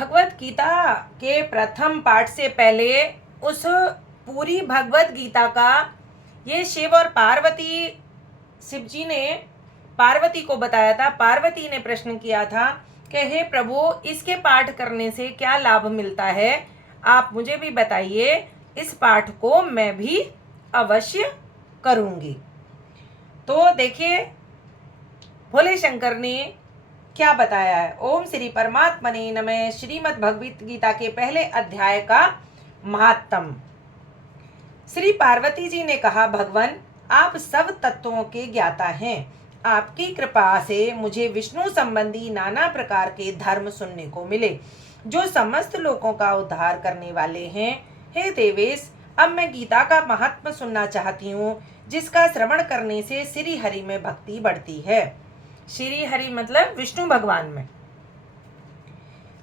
भगवत गीता के प्रथम पाठ से पहले उस पूरी भगवत गीता का ये शिव और पार्वती, शिव जी ने पार्वती को बताया था। पार्वती ने प्रश्न किया था कि हे प्रभु, इसके पाठ करने से क्या लाभ मिलता है, आप मुझे भी बताइए। इस पाठ को मैं भी अवश्य करूंगी। तो देखिए भोले शंकर ने क्या बताया है। ओम श्री परमात्मने नमः। श्रीमद् भगवत गीता के पहले अध्याय का महात्म। श्री पार्वती जी ने कहा, भगवान आप सब तत्वों के ज्ञाता हैं। आपकी कृपा से मुझे विष्णु संबंधी नाना प्रकार के धर्म सुनने को मिले जो समस्त लोगों का उद्धार करने वाले हैं। हे देवेश, अब मैं गीता का महात्म सुनना चाहती हूँ, जिसका श्रवण करने से श्री हरि में भक्ति बढ़ती है। श्री हरि मतलब विष्णु भगवान में।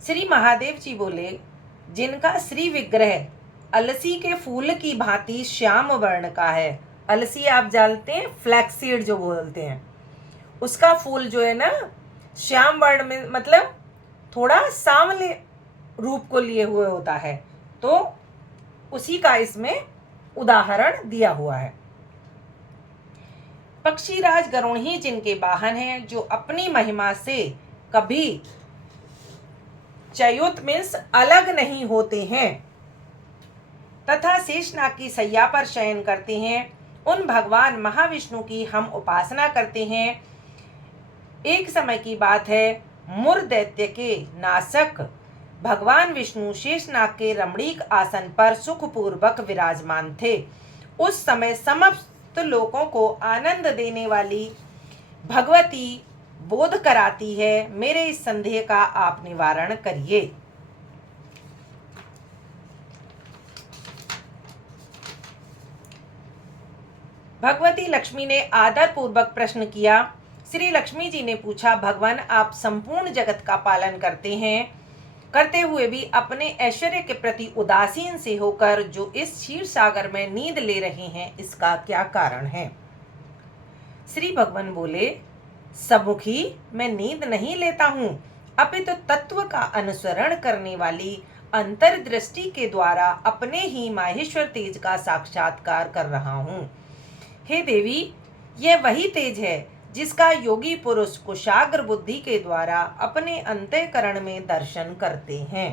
श्री महादेव जी बोले, जिनका श्री विग्रह अलसी के फूल की भांति श्याम वर्ण का है। अलसी आप जानते हैं, फ्लैक्सीड जो बोलते हैं, उसका फूल जो है ना श्याम वर्ण में, मतलब थोड़ा सांवले रूप को लिए हुए होता है। तो उसी का इसमें उदाहरण दिया हुआ है। पक्षीराज गरुण ही जिनके वाहन हैं, जो अपनी महिमा से कभी च्युत मीन्स अलग नहीं होते हैं तथा शेषनाग की सैया पर शयन करते हैं, उन भगवान महाविष्णु की हम उपासना करते हैं। एक समय की बात है, मुर दैत्य के नाशक भगवान विष्णु शेषनाग के रमणीक आसन पर सुखपूर्वक विराजमान थे। उस समय समस्त लोगों को आनंद देने वाली भगवती बोध कराती है। मेरे इस संदेह का आप निवारण करिए। भगवती लक्ष्मी ने आदर पूर्वक प्रश्न किया। श्री लक्ष्मी जी ने पूछा, भगवान आप संपूर्ण जगत का पालन करते हैं, करते हुए भी अपने ऐश्वर्य के प्रति उदासीन से होकर जो इस क्षीर सागर में नींद ले रहे हैं, इसका क्या कारण है। श्री भगवान बोले, सम्मुखी मैं नींद नहीं लेता हूँ, अपितु तत्व का अनुसरण करने वाली अंतर्दृष्टि के द्वारा अपने ही माहेश्वर तेज का साक्षात्कार कर रहा हूँ। हे देवी, यह वही तेज है जिसका योगी पुरुष कुशाग्र बुद्धि के द्वारा अपने अंतःकरण में दर्शन करते हैं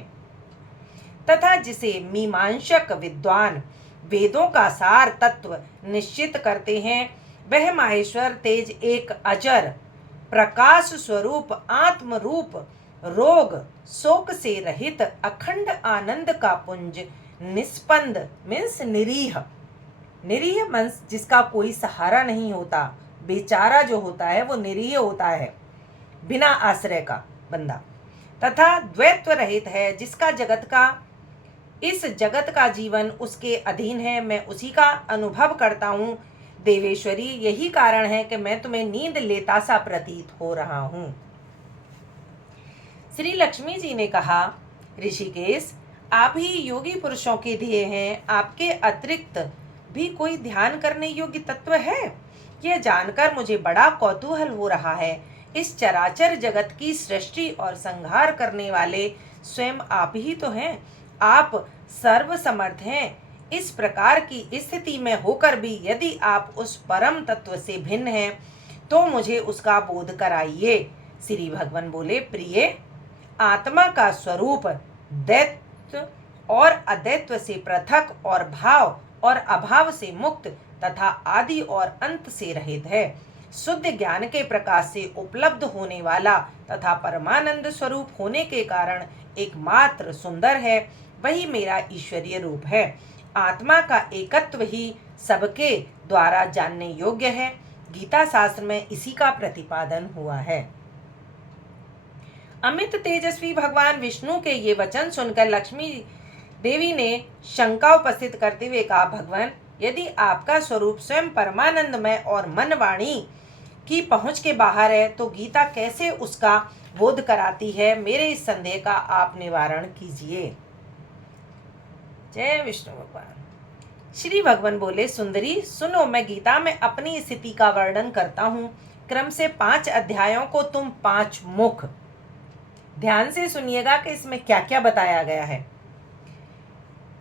तथा जिसे मीमांसक विद्वान वेदों का सार तत्व निश्चित करते हैं। वह माहेश्वर तेज एक अजर प्रकाश स्वरूप आत्म रूप रोग शोक से रहित अखंड आनंद का पुंज निस्पंद मीन्स निरीह, निरीह मीन्स जिसका कोई सहारा नहीं होता, बेचारा जो होता है वो निरीह होता है, बिना आश्रय का बंदा, तथा द्वैत्व रहित है, जिसका जगत का इस जगत का जीवन उसके अधीन है। मैं उसी का अनुभव करता हूँ। देवेश्वरी, यही कारण है कि मैं तुम्हें नींद लेता सा प्रतीत हो रहा हूँ। श्री लक्ष्मी जी ने कहा, ऋषिकेश आप ही योगी पुरुषों के ध्येय हैं, आपके अतिरिक्त भी कोई ध्यान करने योग्य तत्व है। यह जानकर मुझे बड़ा कौतूहल हो रहा है। इस चराचर जगत की सृष्टि और संहार करने वाले स्वयं आप ही तो हैं। आप सर्वसमर्थ हैं। इस प्रकार की स्थिति में होकर भी यदि आप उस परम तत्व से भिन्न हैं तो मुझे उसका बोध कराइए। श्री भगवान बोले, प्रिय, आत्मा का स्वरूप दैत्य और अदैत्व से पृथक और भाव और अभाव से मुक्त तथा आदि और अंत से रहित है। शुद्ध ज्ञान के प्रकाश से उपलब्ध होने वाला तथा परमानंद स्वरूप होने के कारण एकमात्र सुंदर है। वही मेरा ईश्वरीय रूप है। आत्मा का एकत्व ही सबके द्वारा जानने योग्य है। गीता शास्त्र में इसी का प्रतिपादन हुआ है। अमित तेजस्वी भगवान विष्णु के ये वचन सुनकर लक्ष्मी देवी ने शंका उपस्थित करते हुए कहा, भगवान यदि आपका स्वरूप स्वयं परमानंदमय और मन वाणी की पहुंच के बाहर है तो गीता कैसे उसका बोध कराती है। मेरे इस संदेह का आप निवारण कीजिए। जय विष्णु भगवान। श्री भगवान बोले, सुंदरी सुनो, मैं गीता में अपनी स्थिति का वर्णन करता हूँ। क्रम से 5 अध्यायों को तुम 5 मुख ध्यान से सुनिएगा कि इसमें क्या क्या बताया गया है।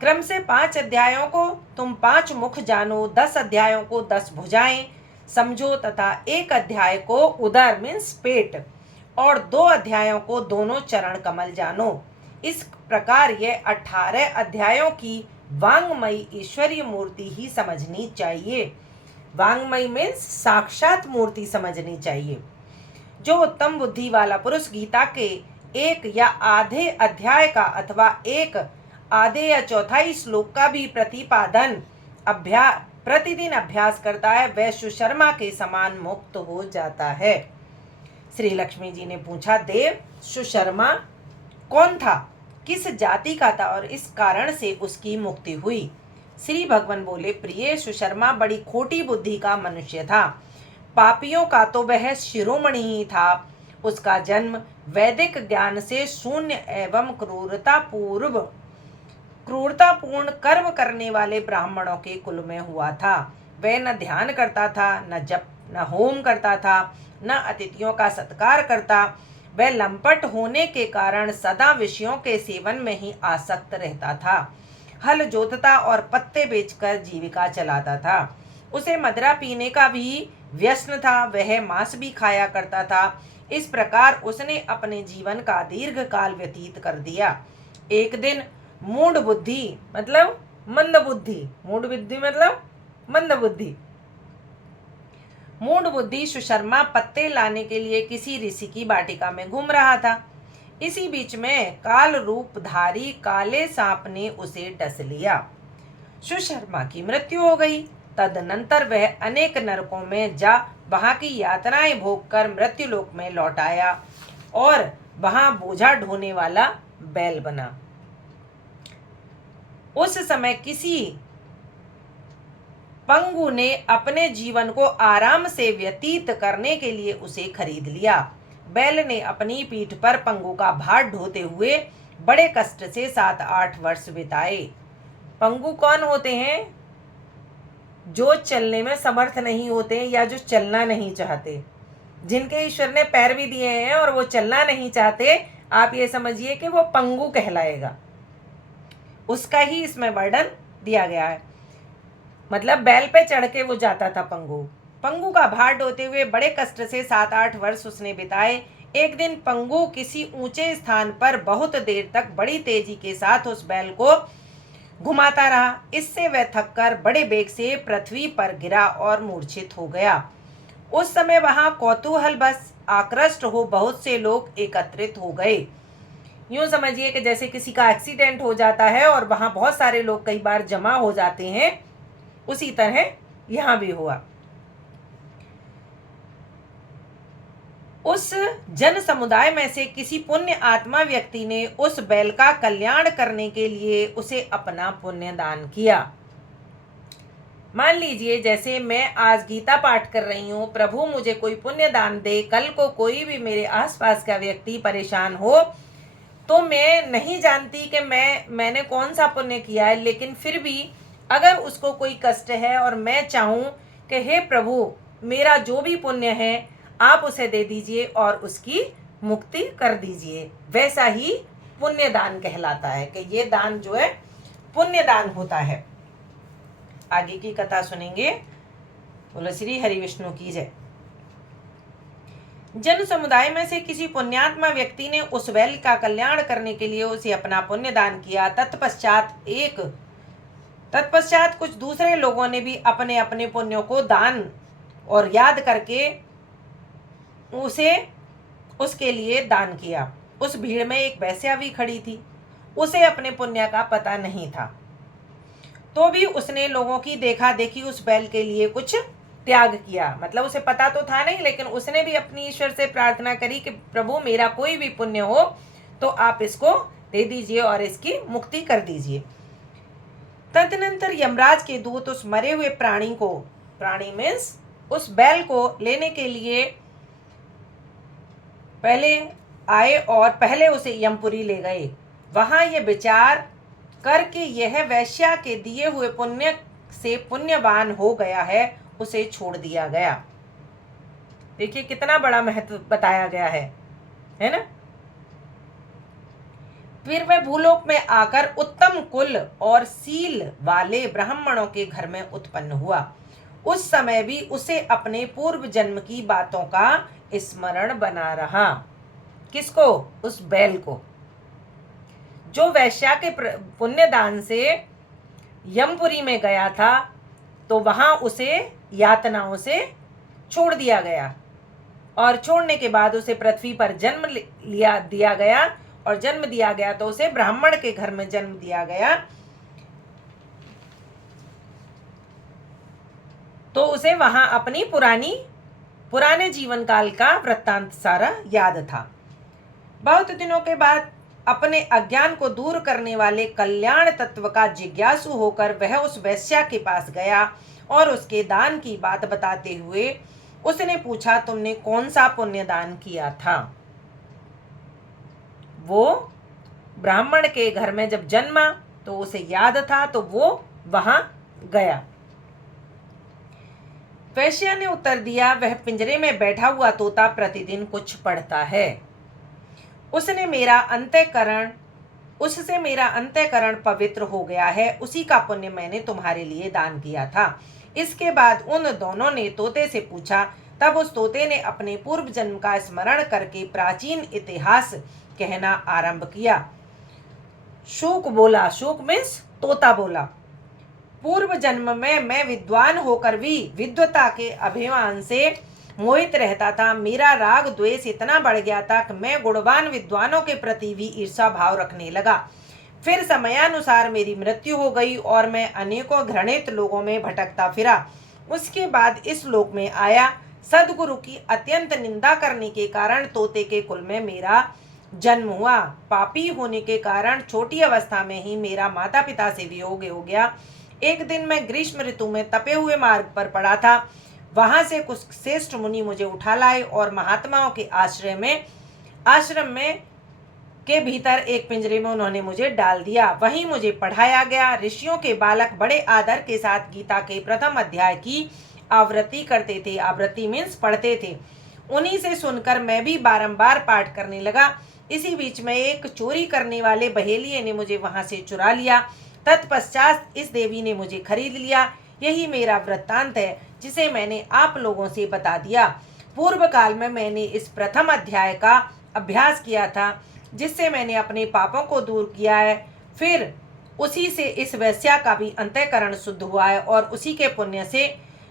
क्रम से 5 अध्यायों को तुम 5 मुख जानो, 10 अध्यायों को 10 भुजाएं समझो तथा एक अध्याय को उदर मीन्स पेट और 2 अध्यायों को दोनों चरण कमल जानो। इस प्रकार ये 18 अध्यायों की वांगमयी ईश्वरीय मूर्ति ही समझनी चाहिए। वांगमयी मीन्स साक्षात मूर्ति समझनी चाहिए। जो उत्तम बुद्धि वाला पुरुष गीता के एक या आधे अध्याय का अथवा एक आधे या चौथाई श्लोक का भी प्रतिपादन प्रतिदिन अभ्यास करता है, वह सुशर्मा के समान मुक्त हो जाता है। श्री लक्ष्मी जी ने पूछा, देव सुशर्मा कौन था, किस जाति का था और इस कारण से उसकी मुक्ति हुई? श्री भगवान बोले, प्रिय सुशर्मा बड़ी खोटी बुद्धि का मनुष्य था। पापियों का तो वह शिरोमणि ही था। उसका जन्म वैदिक ज्ञान से शून्य एवं क्रूरतापूर्ण कर्म करने वाले ब्राह्मणों के कुल में हुआ था। वह न ध्यान करता था, न जप, न होम करता था, न अतिथियों का सत्कार करता। वह लंपट होने के कारण सदा विषयों के सेवन में ही आसक्त रहता था। हल जोतता और पत्ते बेचकर जीविका चलाता था। उसे मदिरा पीने का भी व्यसन था। वह मांस भी खाया करता था। इस प्रकार उसने अपने जीवन का दीर्घ काल व्यतीत कर दिया। एक दिन मूढ़ बुद्धि मतलब मंद बुद्धि, मूढ़ बुद्धि मतलब मंद बुद्धि, मूढ़ बुद्धि सुशर्मा पत्ते लाने के लिए किसी ऋषि की वाटिका में घूम रहा था। इसी बीच में काल रूपधारी काले सांप ने उसे डस लिया। सुशर्मा की मृत्यु हो गई। तदनंतर वह अनेक नरकों में जा वहां की यातनाएं भोग कर मृत्युलोक में लौट आया और वहां बोझा ढोने वाला बैल बना। उस समय किसी पंगु ने अपने जीवन को आराम से व्यतीत करने के लिए उसे खरीद लिया। बैल ने अपनी पीठ पर पंगु का भार ढोते हुए बड़े कष्ट से 7-8 वर्ष बिताए। पंगु कौन होते हैं? जो चलने में समर्थ नहीं होते या जो चलना नहीं चाहते, जिनके ईश्वर ने पैर भी दिए हैं और वो चलना नहीं चाहते, आप ये समझिए कि वो पंगु कहलाएगा। उसका ही इसमें वर्णन दिया गया है। मतलब बैल पे चढ़ के वो जाता था पंगु। पंगु का भार ढोते हुए बड़े कष्ट से 7-8 वर्ष उसने बिताए। एक दिन पंगु किसी ऊंचे स्थान पर बहुत देर तक बड़ी तेजी के साथ उस बैल को घुमाता रहा। इससे वह थककर बड़े बेग से पृथ्वी पर गिरा और मूर्छित हो गया। उस समय वहां कौतूहल बस आकृष्ट हो बहुत से लोग एकत्रित हो गए। यूं समझिए कि जैसे किसी का एक्सीडेंट हो जाता है और वहां बहुत सारे लोग कई बार जमा हो जाते हैं, उसी तरह यहां भी हुआ। उस जन समुदाय में से किसी पुण्य आत्मा व्यक्ति ने उस बैल का कल्याण करने के लिए उसे अपना पुण्य दान किया। मान लीजिए जैसे मैं आज गीता पाठ कर रही हूँ, प्रभु मुझे कोई पुण्य दान दे, कल को कोई भी मेरे आसपास का व्यक्ति परेशान हो तो मैं नहीं जानती कि मैंने कौन सा पुण्य किया है, लेकिन फिर भी अगर उसको कोई कष्ट है और मैं चाहूँ कि हे प्रभु मेरा जो भी पुण्य है आप उसे दे दीजिए और उसकी मुक्ति कर दीजिए, वैसा ही पुण्य दान कहलाता है कि ये दान जो है पुण्य दान होता है। आगे की कथा सुनेंगे। बोलो श्री हरि विष्णु की जय। जन समुदाय में से किसी पुण्यात्मा व्यक्ति ने उस बैल का कल्याण करने के लिए उसे अपना पुण्य दान किया। तत्पश्चात कुछ दूसरे लोगों ने भी अपने अपने पुण्यों को दान और याद करके उसके लिए दान किया। उस भीड़ में एक वेश्या भी खड़ी थी। उसे अपने पुण्य का पता नहीं था, तो भी उसने लोगों की देखा देखी उस बैल के लिए कुछ त्याग किया। मतलब उसे पता तो था नहीं, लेकिन उसने भी अपनी ईश्वर से प्रार्थना करी कि प्रभु मेरा कोई भी पुण्य हो तो आप इसको दे दीजिए और इसकी मुक्ति कर दीजिए। तदनंतर यमराज के दूत उस मरे हुए प्राणी मीन्स उस बैल को लेने के लिए पहले आए और पहले उसे यमपुरी ले गए। वहां ये विचार करके यह वैश्या के दिए हुए पुण्य से पुण्यवान हो गया है, उसे छोड़ दिया गया। देखिए कितना बड़ा महत्व बताया गया है ना। फिर वह भूलोक में आकर उत्तम कुल और सील वाले ब्राह्मणों के घर में उत्पन्न हुआ। उस समय भी उसे अपने पूर्व जन्म की बातों का स्मरण बना रहा। किसको? उस बैल को, जो वैश्या के पुण्यदान से यमपुरी में गया था, तो वहां उसे यातनाओं से छोड़ दिया गया और छोड़ने के बाद उसे पृथ्वी पर जन्म दिया गया, और जन्म दिया गया तो उसे ब्राह्मण के घर में जन्म दिया गया, तो उसे वहां अपनी पुराने जीवन काल का वृत्तांत सारा याद था। बहुत दिनों के बाद अपने अज्ञान को दूर करने वाले कल्याण तत्व का जिज्ञासु होकर वह उस वैश्या के पास गया और उसके दान की बात बताते हुए उसने पूछा, तुमने कौन सा पुण्य दान किया था? वो ब्राह्मण के घर में जब जन्मा तो उसे याद था, तो वो वहां गया। वैश्या ने उत्तर दिया, वह पिंजरे में बैठा हुआ तोता प्रतिदिन कुछ पढ़ता है। उससे मेरा अंतःकरण पवित्र हो गया है, उसी का पुण्य मैंने तुम्हारे लिए दान किया था। इसके बाद उन दोनों ने तोते से पूछा। तब उस तोते ने अपने पूर्व जन्म का स्मरण करके प्राचीन इतिहास कहना आरंभ किया। शुक बोला, शुक मीन्स तोता बोला, पूर्व जन्म में मैं विद्वान होकर भी विद्वता के अभिमान से मोहित रहता था। मेरा राग द्वेष इतना बढ़ गया था कि मैं गुणवान विद्वानों के प्रति भी ईर्षा भाव रखने लगा। फिर समयानुसार मेरी मृत्यु हो गई और मैं अनेकों घृणित लोगों में भटकता फिरा। उसके बाद इस लोक में आया। सद्गुरु की अत्यंत निंदा करने के कारण तोते के कुल में मेरा जन्म हुआ। पापी होने के कारण छोटी अवस्था में ही मेरा माता पिता से वियोग हो गया। एक दिन मैं ग्रीष्म ऋतु में तपे हुए मार्ग पर पड़ा था। वहां से कुछ श्रेष्ठ मुनि मुझे उठा लाए और महात्माओं के आश्रम में के भीतर एक पिंजरे में उन्होंने मुझे डाल दिया। वहीं मुझे पढ़ाया गया। ऋषियों के बालक बड़े आदर के साथ गीता के प्रथम अध्याय की आवृत्ति करते थे। आवृत्ति मीन्स पढ़ते थे। उन्हीं से सुनकर मैं भी बारंबार पाठ करने लगा। इसी बीच में एक चोरी करने वाले बहेलिये ने मुझे वहां से चुरा लिया। तत्पश्चात इस देवी ने मुझे खरीद लिया। यही मेरा वृत्तांत है, जिसे मैंने आप लोगों से बता दिया। पूर्व काल में मैंने इस प्रथम अध्याय का अभ्यास किया था, जिससे मैंने अपने पापों को दूर किया है। फिर उसी से इस वैश्या का भी अंतःकरण शुद्ध हुआ है और उसी के पुण्य से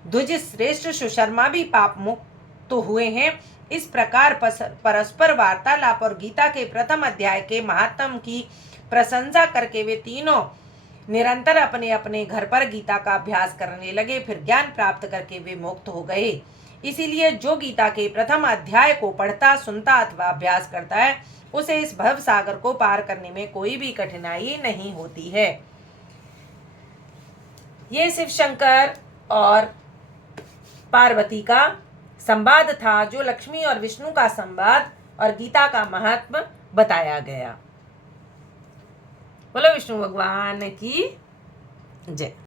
द्विज श्रेष्ठ सुशर्मा भी पाप मुक्त तो हुए हैं। इस प्रकार परस्पर वार्तालाप और गीता के प्रथम अध्याय के महात्म की प्रशंसा करके वे तीनों निरंतर अपने अपने घर पर गीता का अभ्यास करने लगे। फिर ज्ञान प्राप्त करके वे मुक्त हो गए। इसीलिए जो गीता के प्रथम अध्याय को पढ़ता, सुनता अथवा अभ्यास करता है, उसे इस भव सागर को पार करने में कोई भी कठिनाई नहीं होती है। ये शिव शंकर और पार्वती का संवाद था, जो लक्ष्मी और विष्णु का संवाद और गीता का महात्म बताया गया। बोलो विष्णु भगवान की जय।